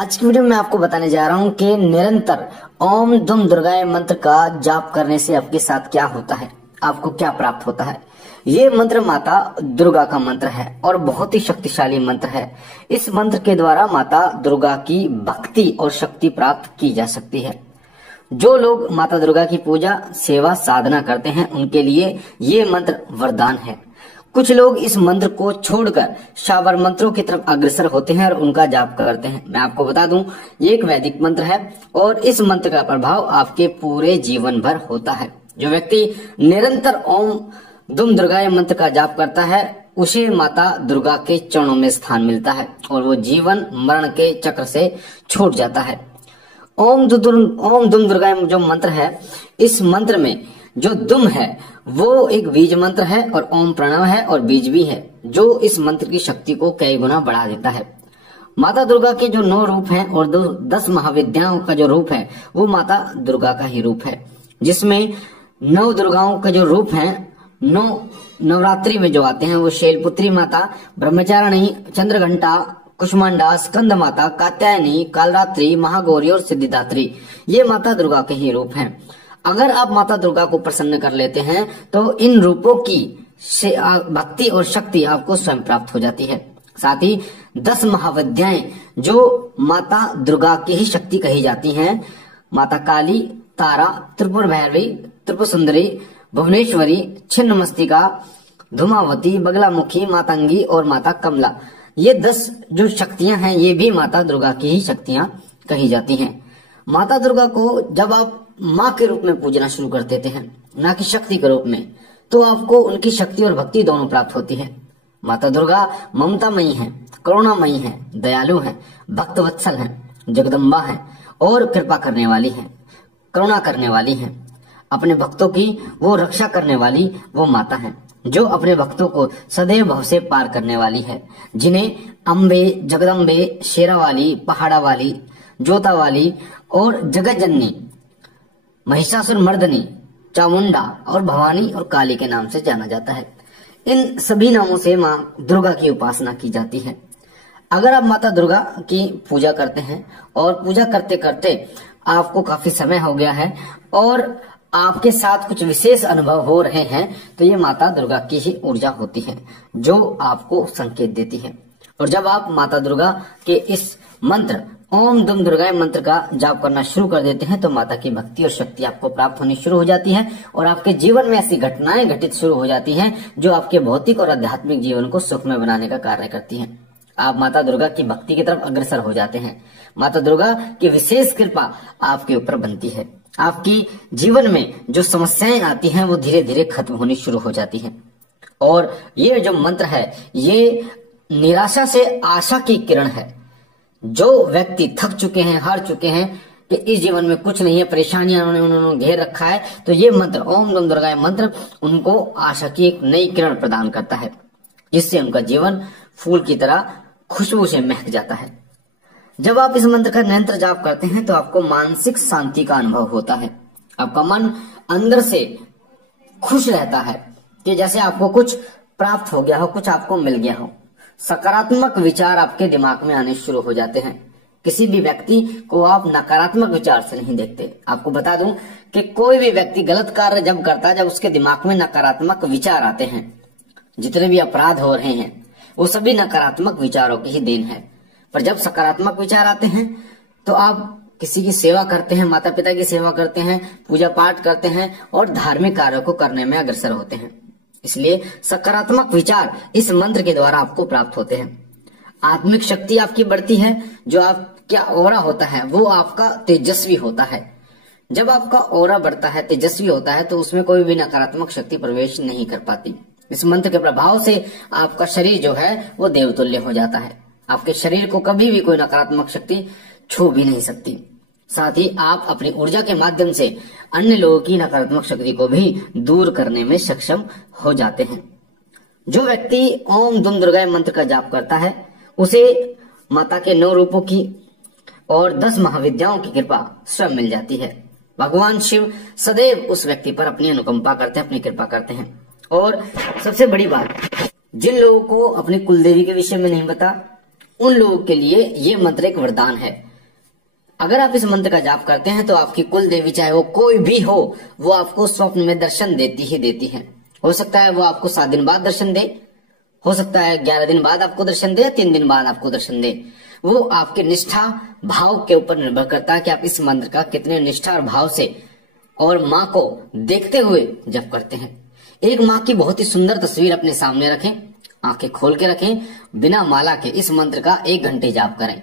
आज की वीडियो में आपको बताने जा रहा हूँ कि निरंतर ओम दुम दुर्गाय मंत्र का जाप करने से आपके साथ क्या होता है, आपको क्या प्राप्त होता है। ये मंत्र माता दुर्गा का मंत्र है और बहुत ही शक्तिशाली मंत्र है। इस मंत्र के द्वारा माता दुर्गा की भक्ति और शक्ति प्राप्त की जा सकती है। जो लोग माता दुर्गा की पूजा, सेवा, साधना करते हैं उनके लिए ये मंत्र वरदान है। कुछ लोग इस मंत्र को छोड़कर शाबर मंत्रों की तरफ अग्रसर होते हैं और उनका जाप करते हैं। मैं आपको बता दूं, ये एक वैदिक मंत्र है और इस मंत्र का प्रभाव आपके पूरे जीवन भर होता है। जो व्यक्ति निरंतर ओम दुम दुर्गाय मंत्र का जाप करता है उसे माता दुर्गा के चरणों में स्थान मिलता है और वो जीवन मरण के चक्र से छूट जाता है। ओम दुम दुर्गाय जो मंत्र है, इस मंत्र में जो दुम है वो एक बीज मंत्र है और ओम प्रणव है और बीज भी है, जो इस मंत्र की शक्ति को कई गुना बढ़ा देता है। माता दुर्गा के जो 9 रूप हैं और 10 महाविद्याओं का जो रूप है वो माता दुर्गा का ही रूप है, जिसमें 9 दुर्गाओं का जो रूप है, 9 नवरात्रि में जो आते हैं वो शैलपुत्री माता, ब्रह्मचारिणी, चंद्रघंटा, कुष्मांडा, स्कंद माता, कात्यायनी, कालरात्रि, महागौरी और सिद्धिदात्री, ये माता दुर्गा के ही रूप हैं। अगर आप माता दुर्गा को प्रसन्न कर लेते हैं तो इन रूपों की भक्ति और शक्ति आपको स्वयं प्राप्त हो जाती है। साथ ही 10 महाविद्याएं जो माता दुर्गा की ही शक्ति कही जाती हैं, माता काली, तारा, त्रिपुर भैरवी, त्रिपुर सुंदरी, भुवनेश्वरी, छिन्नमस्तिका, धूमावती, बगलामुखी, मातंगी और माता कमला, ये 10 जो शक्तियां हैं ये भी माता दुर्गा की ही शक्तियां कही जाती हैं। माता दुर्गा को जब आप माँ के रूप में पूजना शुरू कर देते हैं, ना कि शक्ति के रूप में, तो आपको उनकी शक्ति और भक्ति दोनों प्राप्त होती है। माता दुर्गा ममतामयी है, करुणामयी है, दयालु है, भक्तवत्सल है, जगदम्बा है और कृपा करने वाली है, करुणा करने वाली है। अपने भक्तों की वो रक्षा करने वाली वो माता है, जो अपने भक्तों को सदैव भव से पार करने वाली है, जिन्हें अम्बे, जगदम्बे, शेरावाली, पहाड़ा वाली, जोता वाली और जगत जननी, महिषासुर मर्दनी, चामुंडा और भवानी और काली के नाम से जाना जाता है। इन सभी नामों से माँ दुर्गा की उपासना की जाती है। अगर आप माता दुर्गा की पूजा करते हैं और पूजा करते करते आपको काफी समय हो गया है और आपके साथ कुछ विशेष अनुभव हो रहे हैं, तो ये माता दुर्गा की ही ऊर्जा होती है जो आपको संकेत देती है। और जब आप माता दुर्गा के इस मंत्र ओम दुम दुर्गाय मंत्र का जाप करना शुरू कर देते हैं तो माता की भक्ति और शक्ति आपको प्राप्त होनी शुरू हो जाती है और आपके जीवन में ऐसी घटनाएं घटित शुरू हो जाती हैं जो आपके भौतिक और आध्यात्मिक जीवन को सुखमय बनाने का कार्य करती हैं। आप माता दुर्गा की भक्ति की तरफ अग्रसर हो जाते हैं। माता दुर्गा की विशेष कृपा आपके ऊपर बनती है। आपकी जीवन में जो समस्याएं आती हैं वो धीरे धीरे खत्म होनी शुरू हो जाती है। और ये जो मंत्र है ये निराशा से आशा की किरण है। जो व्यक्ति थक चुके हैं, हार चुके हैं कि इस जीवन में कुछ नहीं है, परेशानियां उन्होंने घेर रखा है, तो ये मंत्र ओम दुम दुर्गाय मंत्र उनको आशा की एक नई किरण प्रदान करता है, जिससे उनका जीवन फूल की तरह खुशबू से महक जाता है। जब आप इस मंत्र का निरंतर जाप करते हैं तो आपको मानसिक शांति का अनुभव होता है। आपका मन अंदर से खुश रहता है कि जैसे आपको कुछ प्राप्त हो गया हो, कुछ आपको मिल गया हो। सकारात्मक विचार आपके दिमाग में आने शुरू हो जाते हैं। किसी भी व्यक्ति को आप नकारात्मक विचार से नहीं देखते। आपको बता दूं कि कोई भी व्यक्ति गलत कार्य जब करता है, जब उसके दिमाग में नकारात्मक विचार आते हैं, जितने भी अपराध हो रहे हैं वो सभी नकारात्मक विचारों की ही देन है। पर जब सकारात्मक विचार आते हैं तो आप किसी की सेवा करते हैं, माता पिता की सेवा करते हैं, पूजा पाठ करते हैं और धार्मिक कार्यों को करने में अग्रसर होते हैं। इसलिए सकारात्मक विचार इस मंत्र के द्वारा आपको प्राप्त होते हैं। आत्मिक शक्ति आपकी बढ़ती है। जो आपका ऑरा होता है वो आपका तेजस्वी होता है। जब आपका ऑरा बढ़ता है, तेजस्वी होता है, तो उसमें कोई भी नकारात्मक शक्ति प्रवेश नहीं कर पाती। इस मंत्र के प्रभाव से आपका शरीर जो है वो देवतुल्य हो जाता है। आपके शरीर को कभी भी कोई नकारात्मक शक्ति छू भी नहीं सकती। साथ ही आप अपनी ऊर्जा के माध्यम से अन्य लोगों की नकारात्मक शक्ति को भी दूर करने में सक्षम हो जाते हैं। जो व्यक्ति ओम दुम दुर्गाय मंत्र का जाप करता है उसे माता के 9 रूपों की और 10 महाविद्याओं की कृपा स्वयं मिल जाती है। भगवान शिव सदैव उस व्यक्ति पर अपनी अनुकंपा करते हैं, अपनी कृपा करते हैं। और सबसे बड़ी बात, जिन लोगों को अपनी कुलदेवी के विषय में नहीं पता उन लोगों के लिए ये मंत्र एक वरदान है। अगर आप इस मंत्र का जाप करते हैं तो आपकी कुल देवी चाहे वो कोई भी हो, वो आपको स्वप्न में दर्शन देती ही देती है। हो सकता है वो आपको 7 दिन बाद दर्शन दे, हो सकता है 11 दिन बाद आपको दर्शन दे, 3 दिन बाद आपको दर्शन दे। वो आपके निष्ठा भाव के ऊपर निर्भर करता है कि आप इस मंत्र का कितने निष्ठा और भाव से और माँ को देखते हुए जप करते हैं। एक माँ की बहुत ही सुंदर तस्वीर अपने सामने रखें, आंखें खोल के रखें, बिना माला के इस मंत्र का 1 घंटे जाप करें।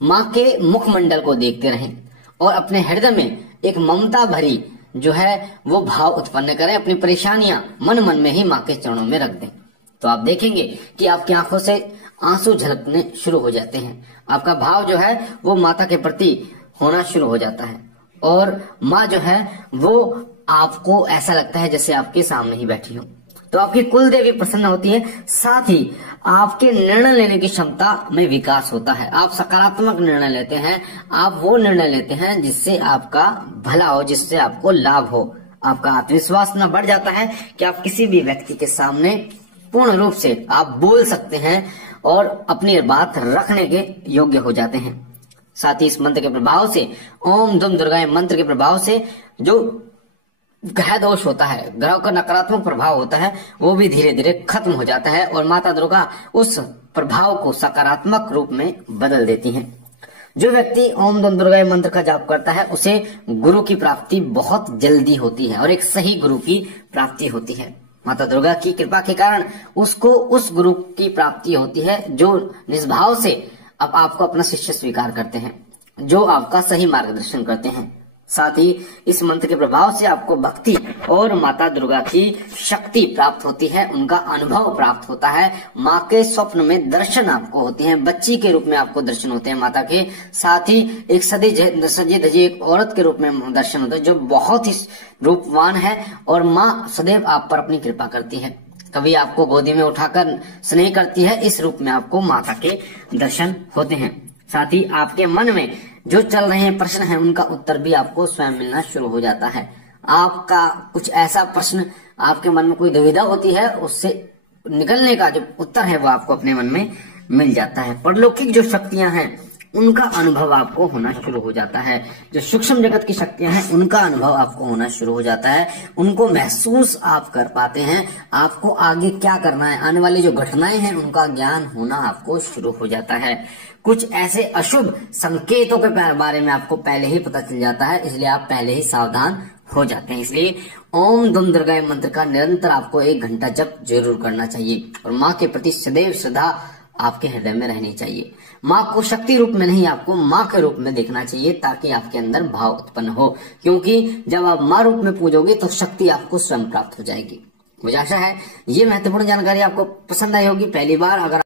माँ के मुखमंडल को देखते रहें और अपने हृदय में एक ममता भरी जो है वो भाव उत्पन्न करें। अपनी परेशानियां मन मन में ही माँ के चरणों में रख दें, तो आप देखेंगे कि आपकी आंखों से आंसू झलकने शुरू हो जाते हैं। आपका भाव जो है वो माता के प्रति होना शुरू हो जाता है और माँ जो है वो आपको ऐसा लगता है जैसे आपके सामने ही बैठी हो। तो आपकी कुल देवी प्रसन्न होती है, साथ ही आपके निर्णय लेने की क्षमता में विकास होता है। आप सकारात्मक निर्णय लेते हैं, आप वो निर्णय लेते हैं जिससे आपका भला हो, जिससे आपको लाभ हो। आपका आत्मविश्वास न बढ़ जाता है कि आप किसी भी व्यक्ति के सामने पूर्ण रूप से आप बोल सकते हैं और अपनी बात रखने के योग्य हो जाते हैं। साथ ही इस मंत्र के प्रभाव से, ओम दुम दुर्गाय मंत्र के प्रभाव से जो ग्रह दोष होता है, ग्रहों का नकारात्मक प्रभाव होता है, वो भी धीरे धीरे खत्म हो जाता है और माता दुर्गा उस प्रभाव को सकारात्मक रूप में बदल देती हैं। जो व्यक्ति ओम दुम दुर्गाय मंत्र का जाप करता है उसे गुरु की प्राप्ति बहुत जल्दी होती है और एक सही गुरु की प्राप्ति होती है। माता दुर्गा की कृपा के कारण उसको उस गुरु की प्राप्ति होती है जो निष्भाव से अब आपको अपना शिष्य स्वीकार करते हैं, जो आपका सही मार्गदर्शन करते हैं। साथ ही इस मंत्र के प्रभाव से आपको भक्ति और माता दुर्गा की शक्ति प्राप्त होती है, उनका अनुभव प्राप्त होता है। माँ के स्वप्न में दर्शन आपको होते हैं, बच्ची के रूप में आपको दर्शन होते हैं माता के। साथ ही एक सजे धजे एक औरत के रूप में दर्शन होते हैं जो बहुत ही रूपवान है और माँ सदैव आप पर अपनी कृपा करती है। कभी आपको गोदी में उठाकर स्नेह करती है, इस रूप में आपको माता के दर्शन होते हैं। साथ ही आपके मन में जो चल रहे हैं प्रश्न हैं उनका उत्तर भी आपको स्वयं मिलना शुरू हो जाता है। आपका कुछ ऐसा प्रश्न, आपके मन में कोई दुविधा होती है, उससे निकलने का जो उत्तर है वो आपको अपने मन में मिल जाता है। परलौकिक जो शक्तियां हैं उनका अनुभव आपको होना शुरू हो जाता है। जो सूक्ष्म जगत की शक्तियां हैं उनका अनुभव आपको होना शुरू हो जाता है, उनको महसूस आप कर पाते हैं। आपको आगे क्या करना है, आने वाली जो घटनाएं हैं उनका ज्ञान होना आपको शुरू हो जाता है। कुछ ऐसे अशुभ संकेतों के बारे में आपको पहले ही पता चल जाता है, इसलिए आप पहले ही सावधान हो जाते हैं। इसलिए ओम दुम दुर्गाय मंत्र का निरंतर आपको 1 घंटा जप जरूर करना चाहिए और माँ के प्रति सदैव श्रद्धा आपके हृदय में रहनी चाहिए। माँ को शक्ति रूप में नहीं, आपको माँ के रूप में देखना चाहिए ताकि आपके अंदर भाव उत्पन्न हो, क्योंकि जब आप माँ रूप में पूजोगे तो शक्ति आपको स्वयं प्राप्त हो जाएगी। मुझे आशा है ये महत्वपूर्ण जानकारी आपको पसंद आई होगी। पहली बार अगर